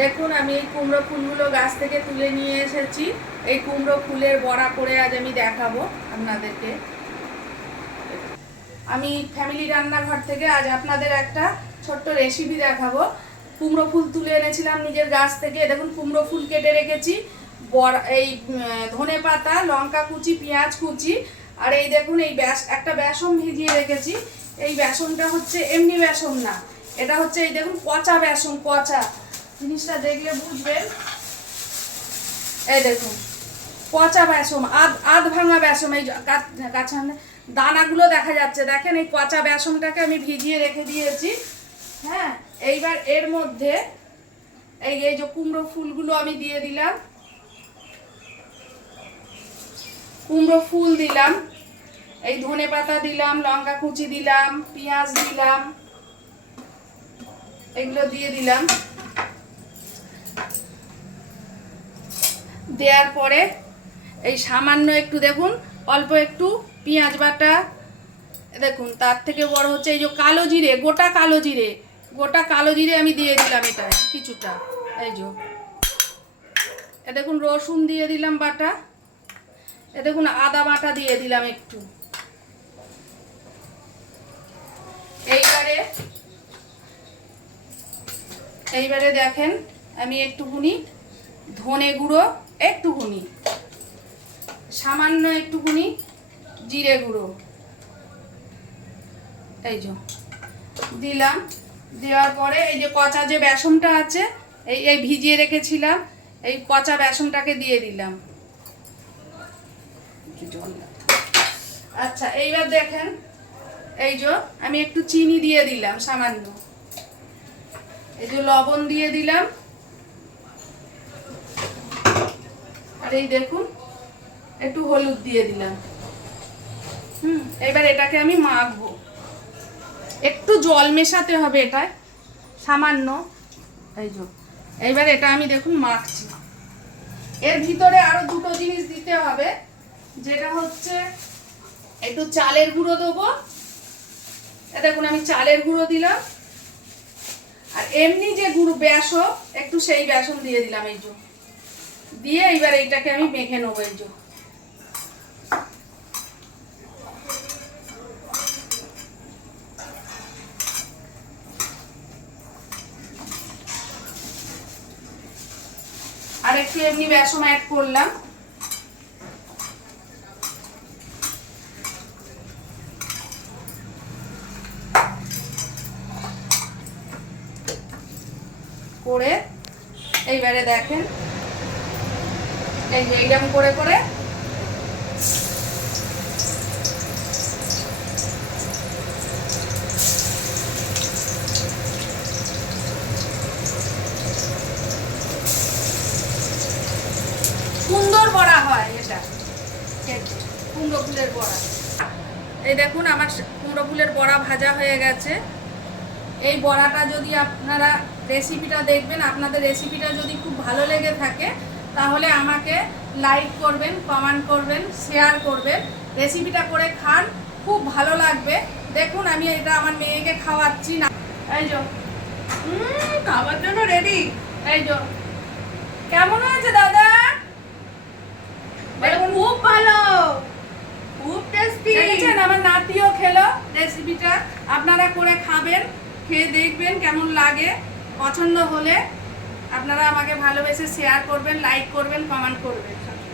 দেখুন আমি এই কুমড়ো ফুলগুলো গাছ থেকে তুলে নিয়ে এসেছি। এই কুমড়ো ফুলের বড়া করে আজ আমি দেখাবো আপনাদেরকে। আমি ফ্যামিলি রান্নাঘর থেকে আজ আপনাদের একটা ছোট্ট রেসিপি দেখাবো। কুমড়ো ফুল তুলে এনেছিলাম নিজের গাছ থেকে। দেখুন কুমড়ো ফুল কেটে রেখেছি, এই ধনে পাতা, লঙ্কা কুচি, পেঁয়াজ কুচি, আর এই দেখুন এই একটা বেসন ভিজিয়ে রেখেছি। এই বেসনটা হচ্ছে এমনি বেসন না, এটা হচ্ছে এই দেখুন পচা বেসন। পচা জিনিসটা দেখলে বুঝবেন। এই দেখুন পচা বেসন, আধ ভাঙা বেসন। এই কাঁচা দানাগুলো দেখা যাচ্ছে, দেখেন এই পচা বেসনটাকে আমি ভিজিয়ে রেখে দিয়েছি। হ্যাঁ, এইবার এর মধ্যে এই যে কুমড়ো ফুলগুলো আমি দিয়ে দিলাম। কুমড়ো ফুল দিলাম, এই ধনে পাতা দিলাম, লঙ্কা কুচি দিলাম, পেঁয়াজ দিলাম, এগুলো দিয়ে দিলাম। দেওয়ার পরে এই সামান্য একটু দেখুন অল্প একটু পেঁয়াজ বাটা, দেখুন তার থেকে বড় হচ্ছে এই যে কালো জিরে, গোটা কালো জিরে আমি দিয়ে দিলাম এটা কিছুটা। এই যে দেখুন রসুন দিয়ে দিলাম বাটা, দেখুন আদা বাটা দিয়ে দিলাম একটু। এইবারে দেখেন আমি একটুখানি ধনে গুঁড়ো, একটুখানি সামান্য একটুখানি জিরে গুঁড়ো এই যে দিলাম। দেওয়ার পরে এই যে পচা যে বেসনটা আছে, এই ভিজিয়ে রেখেছিলাম, এই পচা বেসনটাকে দিয়ে দিলাম। আচ্ছা, এইবার দেখেন এই যে আমি একটু চিনি দিয়ে দিলাম সামান্য, এই যে লবণ দিয়ে দিলাম, আর এই দেখুন একটু হলুদ দিয়ে দিলাম। এবার এটাকে আমি মাখবো, একটু জল মেশাতে হবে এটায় সামান্য। এই যে এইবার এটা আমি দেখুন মাখছি। এর ভিতরে আরো দুটো জিনিস দিতে হবে, যেটা হচ্ছে একটু চালের গুঁড়ো দেবো। দেখুন আমি চালের গুঁড়ো দিলাম, আর এমনি যে গুঁড়ো বেসন একটু সেই বেসন দিয়ে দিলাম। এই যে দিয়ে এইবার এইটাকে আমি মেখে নেবো। এই যে আর একটু এমনি বেসন অ্যাড করলাম। করে এইবারে দেখেন এই যে এইরকম করে করে সুন্দর বড়া হয় এটা, কুমড়ো ফুলের বড়া। এই দেখুন আমার কুমড়ো ফুলের বড়া ভাজা হয়ে গেছে। এই বড়াটা যদি আপনারা রেসিপিটা দেখবেন, আপনাদের রেসিপিটা যদি খুব ভালো লেগে থাকে তাহলে আমাকে লাইক করবেন, কমেন্ট করবেন, শেয়ার করবেন। রেসিপিটা করে খান, খুব ভালো লাগবে। দেখুন আমি এটা আমার মেয়েকে খাওয়াচ্ছি না। এই যে খাওয়ার জন্য রেডি। এই যে কেমন হয়েছে দাদা? খুব ভালো, খুব টেস্টি। দেখেছেন আমার নাতিও খেলো রেসিপিটা। আপনারা করে খাবেন, খেয়ে দেখবেন কেমন লাগে। পছন্দ হলে আপনারা আমাকে ভালোবেসে শেয়ার করবেন, লাইক করবেন, কমেন্ট করবেন।